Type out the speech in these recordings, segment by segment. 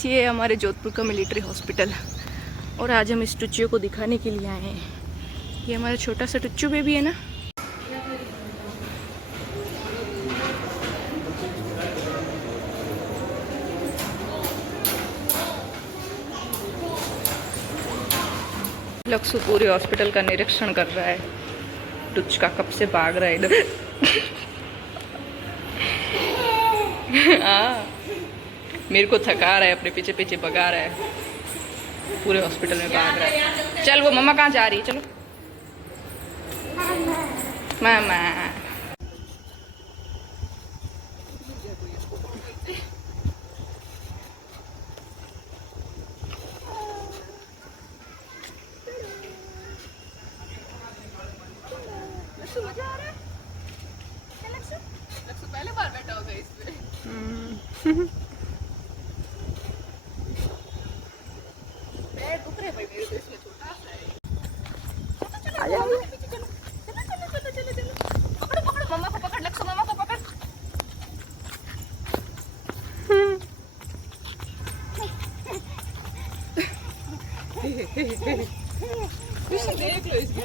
Guys ये हमारे जोधपुर का मिलिट्री हॉस्पिटल और आज हम इस टुच्चू को दिखाने के लिए आए हैं। ये हमारा छोटा सा टुच्चू बेबी है ना। लक्ष्य पूरे हॉस्पिटल का निरीक्षण कर रहा है। टुच्च का कब से भाग रहा है इधर। हाँ, मेरे को थका रहा है, अपने पीछे पीछे भगा रहा है, पूरे हॉस्पिटल में भाग रहा है। चल वो मम्मा कहाँ जा रही है, चलो मामा। मजा आ रहा है। लक्ष्य पहले बार बैठा होगा इसमें। पैर दुख रहे भाई मेरे, तो इसमें छोटा सा है। चलो पकड़ो पकड़ो, मम्मा को पकड़, लक्ष्य मम्मा को पकड़। देख लो इसको।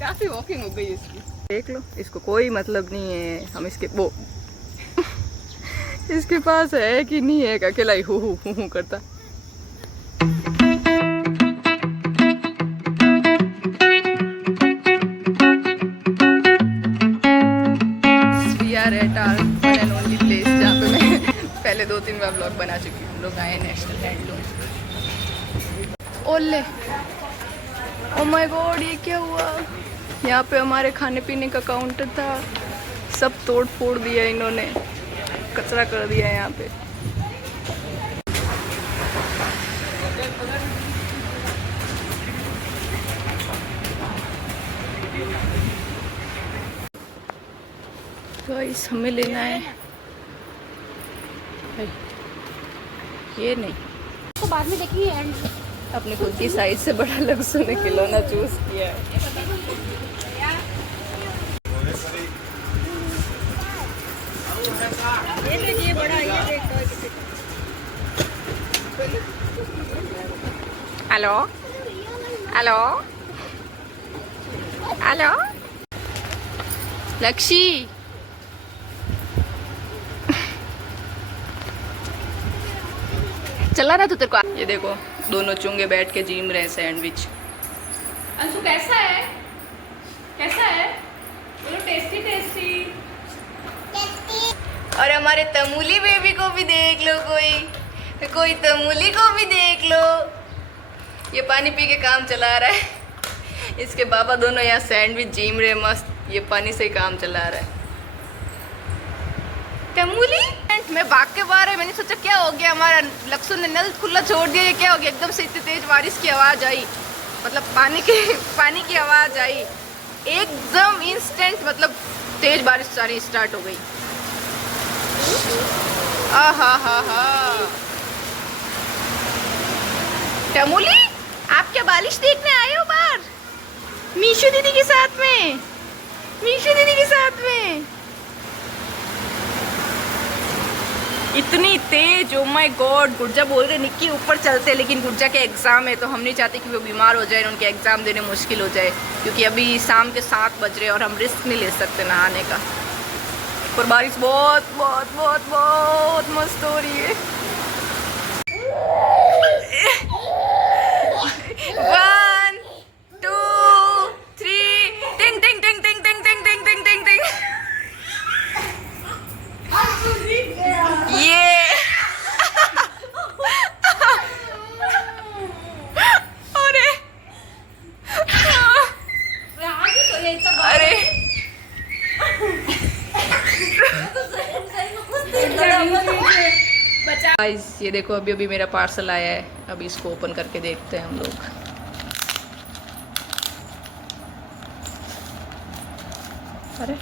काफी वॉकिंग हो गई इसकी। देख लो, इसको कोई मतलब नहीं है हम इसके वो इसके पास है कि नहीं है, अकेला ही हु करता। We are at our one and only place जहाँ पे मैं पहले 2-3 बार ब्लॉग बना चुकी हूँ। हम लोग आए नेशनल हैंडलूम। ओले, ओ माय गॉड, ये क्या हुआ? यहाँ पे हमारे खाने पीने का काउंटर था, सब तोड़ फोड़ दिया इन्होंने, कचरा कर दिया है यहाँ पे। गाइस हमें लेना है ये नहीं तो बाद में देखिए। अपनी खुद की साइज से बड़ा लक्ष्य ने खिलौना चूज किया है। ये देखिए बड़ा, ये देखो। हेलो हेलो हेलो लक्ष्य, चला रहा तो तेरे को। ये देखो दोनों चुंगे बैठ के जीम रहे सैंडविच। अंशु कैसा है, कैसा है? बोलो टेस्टी टेस्टी। और हमारे तमूली बेबी को भी देख लो, कोई तमूली को भी देख लो। ये पानी पी के काम चला रहा है। इसके पापा दोनों यहाँ सैंडविच जीम रहे मस्त, ये पानी से ही काम चला रहा है। तमूली मैं भाग के बाहर है, मैंने सोचा क्या हो गया, हमारा लक्ष्य ने नल खुला छोड़ दिया, ये क्या हो गया? एकदम से इतनी तेज बारिश की आवाज़ आई, मतलब पानी की आवाज़ आई एकदम इंस्टेंट, मतलब तेज बारिश सारी स्टार्ट हो गई। हा तमूली, आप क्या बारिश देखने आए हो बाहर? मीशू दीदी के साथ में, मीशू दीदी के साथ में। इतनी तेज, ओ माय गॉड। गुर्जा बोल रहे निक्की ऊपर चलते, लेकिन गुर्जा के एग्ज़ाम है तो हम नहीं चाहते कि वो बीमार हो जाए, उनके एग्ज़ाम देने मुश्किल हो जाए, क्योंकि अभी शाम के 7 बज रहे और हम रिस्क नहीं ले सकते नहाने का। पर बारिश बहुत बहुत बहुत बहुत मस्त हो रही है। 1 2 3 टिंग टिंग टिंग टिंग टिंग टिंग टिंग टिंग टिंग टिंग। ये अरे अरे गाइस ये देखो, अभी अभी मेरा पार्सल आया है, अभी इसको ओपन करके देखते हैं हम लोग। अरे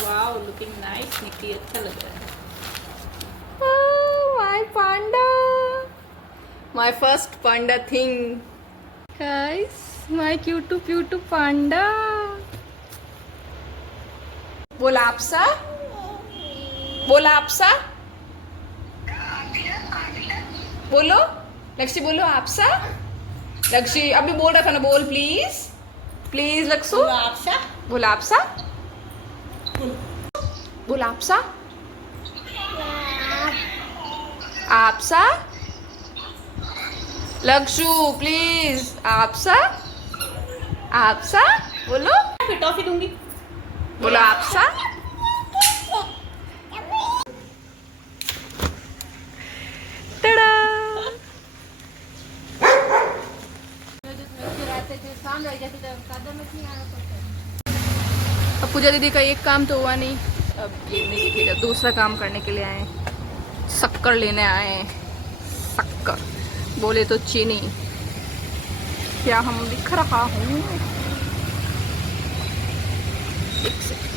वाओ, लुकिंग नाइस निक्की, अच्छा लग रहा है। My Panda, My first panda thing. Guys, my cute panda. बोला आपसा? बोला आपसा? बोलो लक्ष्य, बोलो आपसा। लक्ष्य अभी बोल रहा था ना, बोल प्लीज प्लीज लक्ष्य। आपसा बोला आपसा, बोला आपसा, आपसा। लक्ष्य प्लीज आपसा, आपसा बोलो। फिर टॉफी दूंगी। बोलो आपसा। टड़ा। अब पूजा दीदी का एक काम तो हुआ नहीं, अब ये नहीं दिखेगा, दूसरा काम करने के लिए आए हैं। शक्कर लेने आए हैं, शक्कर बोले तो चीनी। क्या हम दिख रहा हूँ? एक सेकंड।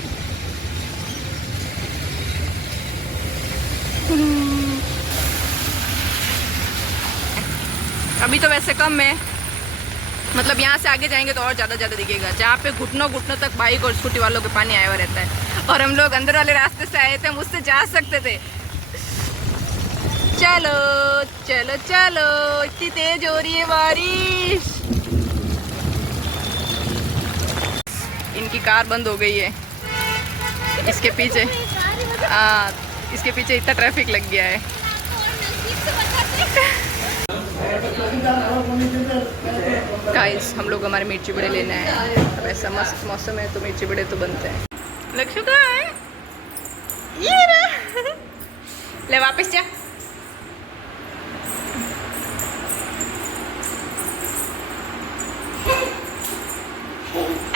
अभी तो वैसे कम है, मतलब यहाँ से आगे जाएंगे तो और ज़्यादा दिखेगा। जहाँ पे घुटनों तक बाइक और स्कूटी वालों के पानी आया हुआ रहता है, और हम लोग अंदर वाले रास्ते से आए थे, हम उससे जा सकते थे। चलो चलो चलो, इतनी तेज हो रही है बारिश। इनकी कार बंद हो गई है, इसके पीछे इसके पीछे इतना ट्रैफिक लग गया है। गाइस हम लोग हमारे मिर्ची बड़े लेने आए हैं। अब ऐसा मस्त मौसम है तो मिर्ची बड़े तो बनते हैं। लक्ष्य कहाँ है? ये रहा। ले वापस जा।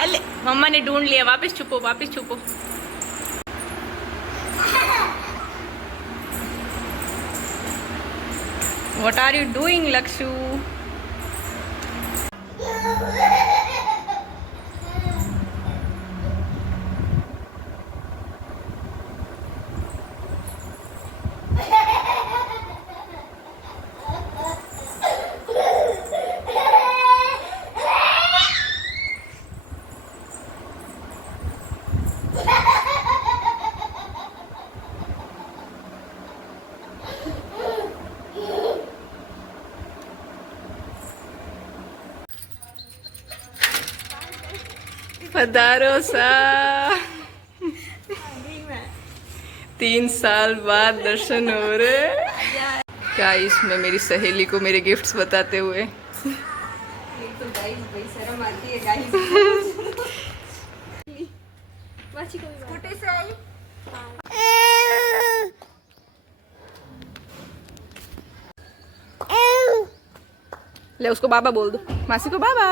अले मम्मा ने ढूंढ लिया, वापस छुपो, वापस छुपो। What are you doing, Lakshu? पधारो सा। 3 साल बाद दर्शन हो रहे। गाइस मैं मेरी सहेली को मेरे गिफ्ट्स बताते हुए, तो गाइस भाई शर्म आती है गाइस। स्कूटी से आई। ले उसको बाबा बोल दो, मासी को बाबा।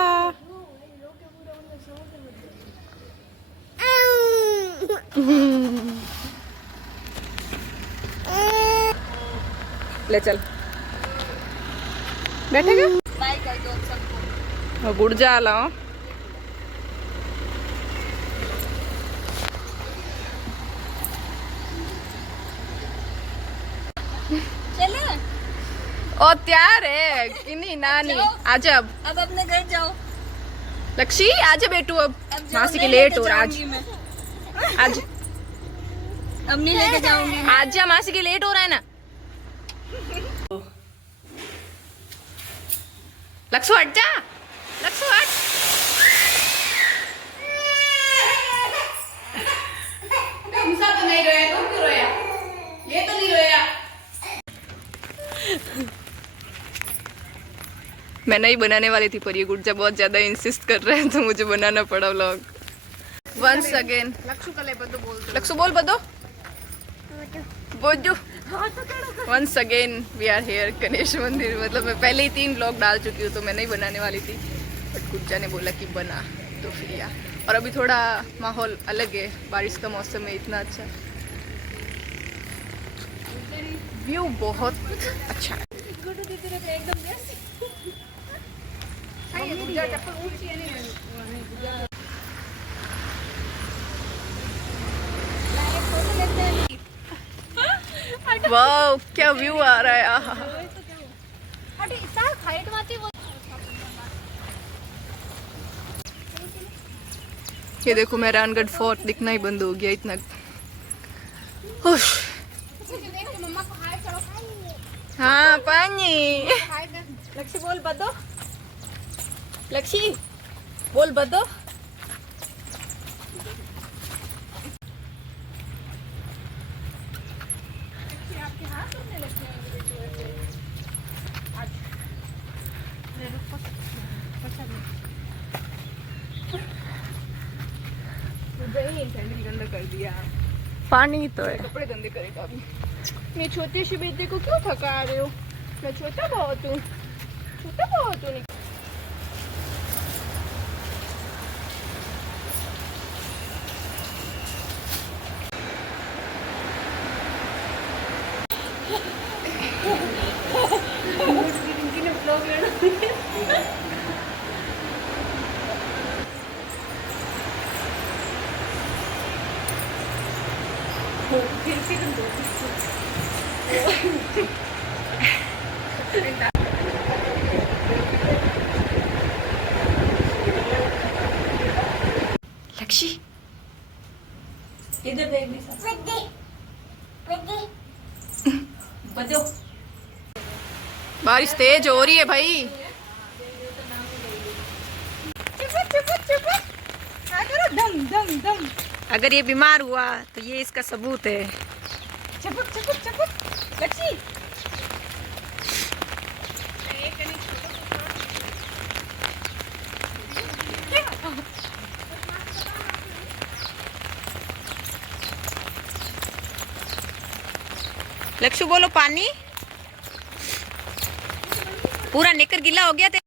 ले चल, बैठेगा? बाय कर दो सबको। वो गुड़ जा ला। चलो ओ तैयार है कि नहीं नानी? आजा अब अपने घर जाओ। लक्ष्य आजा बेटू, अब मासी के लेट हो रहा आज। आज अब नहीं लेके जाऊंगी। आजा, मासी के लेट हो रहा है ना। लक्ष्य हट जा, लक्ष्य हट। तुमसा तो नहीं रोया, तुम क्यों रोया? ये तो नहीं रोया। मैं नहीं बनाने वाली थी पर ये गुड्जा बहुत ज्यादा इंसिस्ट कर रहे हैं तो मुझे बनाना पड़ा व्लॉग। वंस अगेन लक्ष्य का ले बदो बोल दो। लक्ष्य बोल बदो बोजो। Once again we are here Ganesh मंदिर। मतलब मैं पहले ही 3 व्लॉग डाल चुकी हूँ तो मैं नहीं बनाने वाली थी, बट गुड्जा ने बोला कि बना तो फिर यार। और अभी थोड़ा माहौल अलग है, बारिश का मौसम है, इतना अच्छा व्यू, बहुत अच्छा है। वाह क्या व्यू आ रहा है। ये देखो मेहरानगढ़ फोर्ट दिखना ही बंद हो गया इतना। हुश। हाँ पानी। लक्ष्य बोल बदो, लक्ष्य बोल बदो। गंदा कर दिया, पानी तो है, कपड़े गंदे करेगा अभी। मैं छोटे से बेटे को क्यों थका रहे हो? मैं छोटा बहुत हूँ, छोटा बहुत हूँ। लक्ष्य इधर देख भी बदो। बारिश तेज हो रही है भाई। दम दम दम। अगर ये बीमार हुआ तो ये इसका सबूत है। चपक चपक चपक लक्ष्य। लक्ष्य बोलो पानी। पूरा नेकर गीला हो गया।